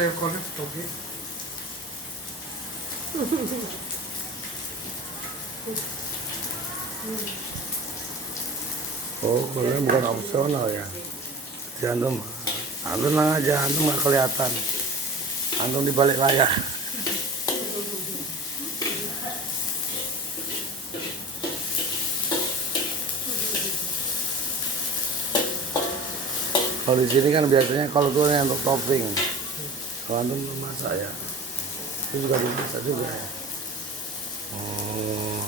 sayur kol toge. Oh, kolnya bukan opsional ya. Jadi antum tenang aja, antum nggak kelihatan. Antum di balik layar. Kalau di sini kan biasanya kalau tuh untuk topping. Kalau antum masak ya, itu juga bisa juga ya. Oh.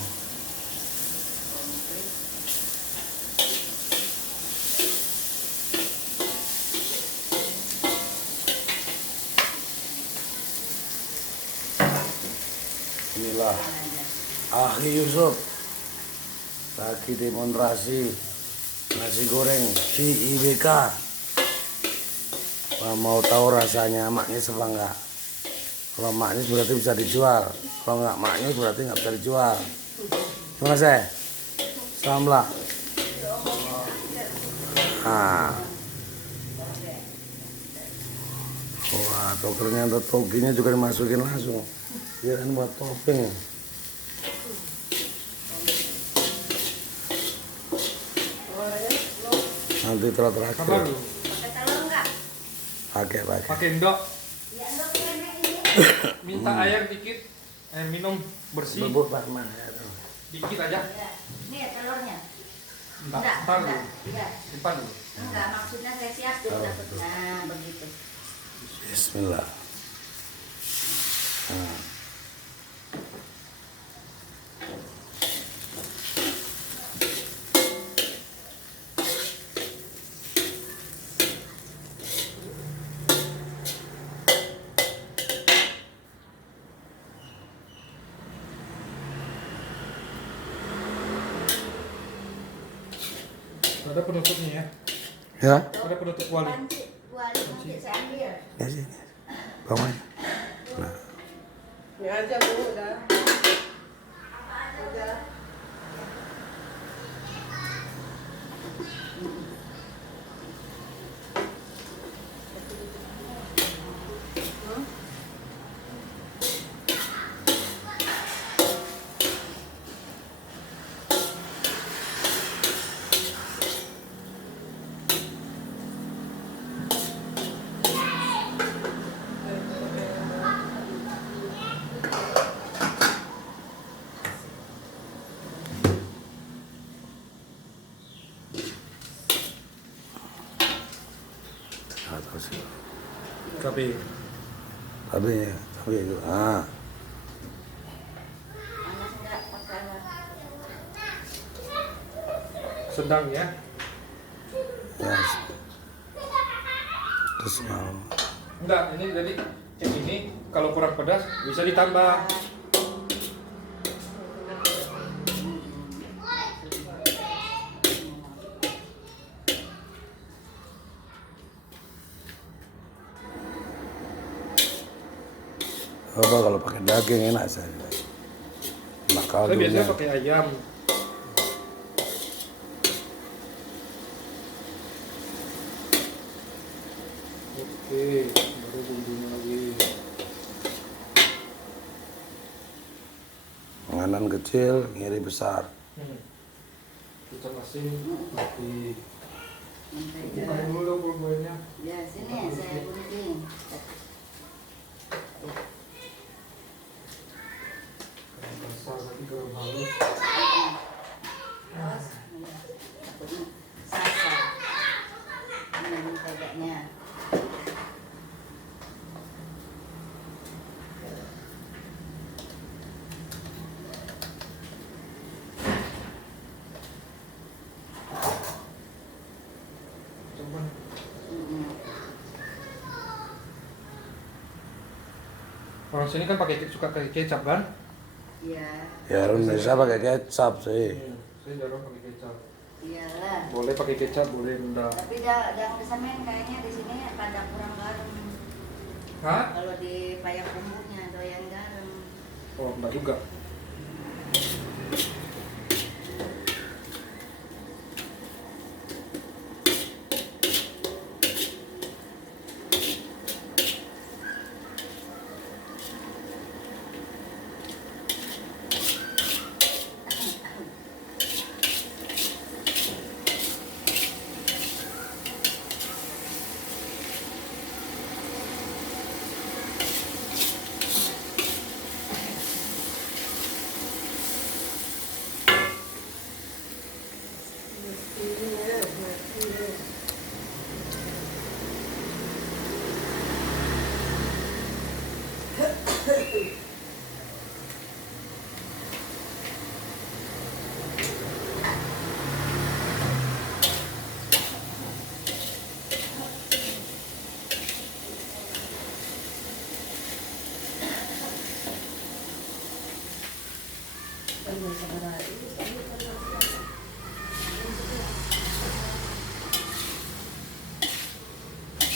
Inilah Ahli Yusuf lagi demonstrasi nasi goreng di IBK. Wah, mau tahu rasanya maknyus apa enggak? Kalau maknyus berarti bisa dijual, kalau enggak maknyus berarti enggak bisa dijual. Terima kasih. Salamlah. Nah. Wah, tokernya atau toginya juga dimasukin langsung. Biar buat topping. Nanti terakhir. Apa lu? Pakai telur enggak? Pakai. Pakai endok. Ya endok ini. Minta air dikit. Air minum bersih. Bubuk Pak mana ya? Dikit aja. Ya. Nih telurnya. Enggak, ntar dulu. Iya. Simpan dulu. Enggak, maksudnya saya siapin dapat. Nah, begitu. Bismillah. Nah. Ada penutupnya ya. Ya? Ada penutup wali. Panci, nanti saya ambil. Ya sini. Bawahnya. Nah. Ini aja Bu, udah. Udah. Terus. Tapi Tapi itu. Ah. Panas enggak pakai sedang ya. Ya. Terus mau. Enggak, ini jadi yang ini kalau kurang pedas bisa ditambah. Coba kalau pakai daging enak saya. Nah, Saya biasanya kaldunya. pakai ayam. Oke, baru bumbunya lagi. Nganan kecil, ngiri besar. Kita kasih mati. mentega. Bukain dulu dong bumbunya. Ya, sini saya gunting. Garam kasar tadi garam halus. Terus takutnya salsa. Ini menteganya. Coba. Orang sini kan suka pakai kecap kan? Iya. Ya orang Indonesia pakai kecap sih. Saya jarang pakai kecap. Iyalah. Boleh pakai kecap, boleh enggak. Tapi jangan disamain kayaknya di sini pada kurang garam. Hah? Kalau di Payakumbuhnya doyan garam. Oh, enggak juga.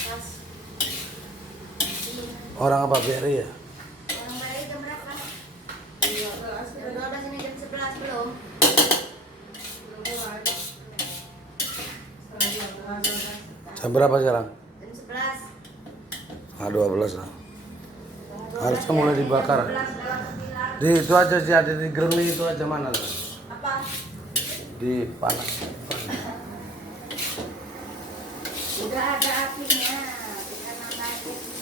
Pas. Orang apa Beri ya? Orang bayi jam berapa? Iya, kelas Jam 12 ini jam 11 belum? belum mulai. Setengah 12. Jam berapa sekarang? Jam 11. Ah 12 lah. Harusnya mulai Jam dibakar. 12 lewat 9. Di itu aja sih, ada di gereng itu aja mana tuh? Apa? Di panas. Udah ada apinya. Kita nambahin.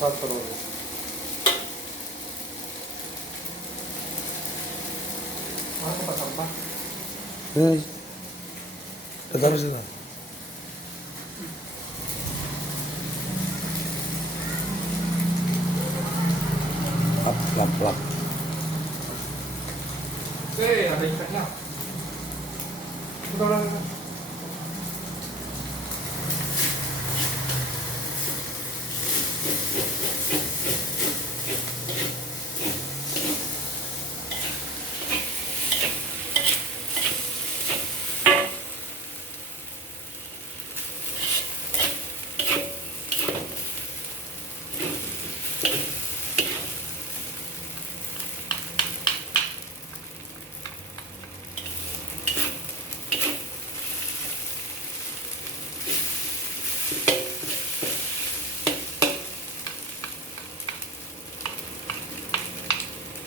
Cepat terus. Mana tempat sampah? Ini. Tetap sih. Lap. Ada ikannya. Udah.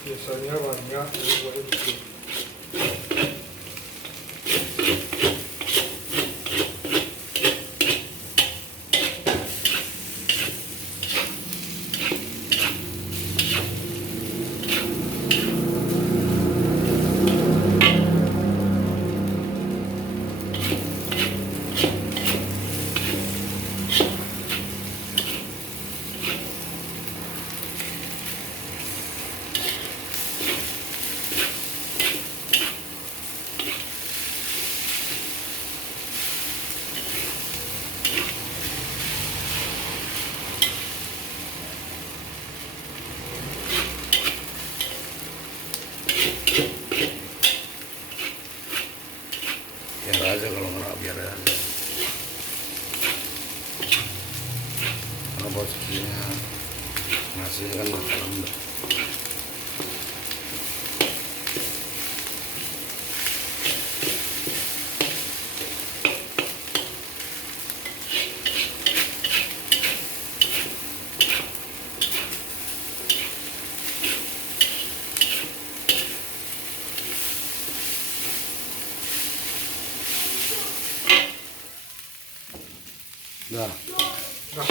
Biasanya banyak, jadi gue bikin. Biar aja kalau nggak biar aja. Karena posisinya nasi kan dalam. Dah. Nah,